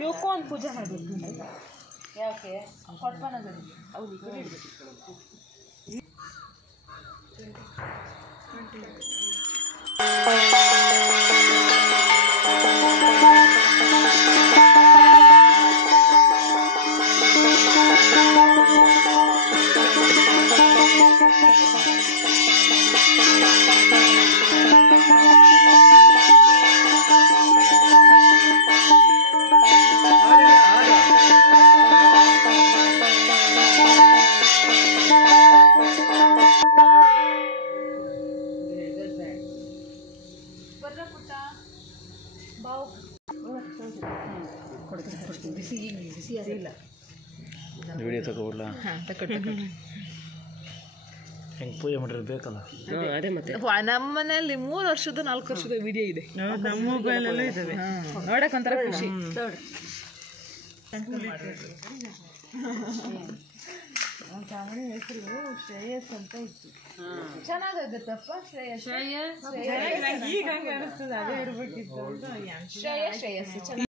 ಇವು ಕೋನ್ ಪೂಜೆ ಮಾಡಬೇಕು ಯಾಕೆ ಕೊಟ್ಪನಗರಿಗೆ ಹೌದು ವಿಡಿಯೋ ತಗೋಲ್ಲ ಹೆಂಗೆ ಪೂಜೆ ಮಾಡಿರೋದು ಬೇಕಲ್ಲ ಅದೇ ಮತ್ತೆ ನಮ್ಮ ಮನೆಯಲ್ಲಿ 3 ವರ್ಷದ 4 ವರ್ಷದ ವಿಡಿಯೋ ಇದೆ ನಮ್ಮ ಮೊಬೈಲಲ್ಲೂ ಇದ್ದಾವೆ ನೋಡಕ್ ಒಂಥರ ಖುಷಿ ಚಾಮಡಿ ಹೆಸರು ಶ್ರೇಯಸ್ ಅಂತ ಇತ್ತು ಚೆನ್ನಾಗಾಗತ್ತಪ್ಪ ಶ್ರೇಯಸ್ ಈಗ ಹಂಗೆ ಅನಿಸ್ತದೆ ಅದೇ ಇರ್ಬೇಕಿತ್ತು ಅಂತ ಶ್ರೇಯಸ್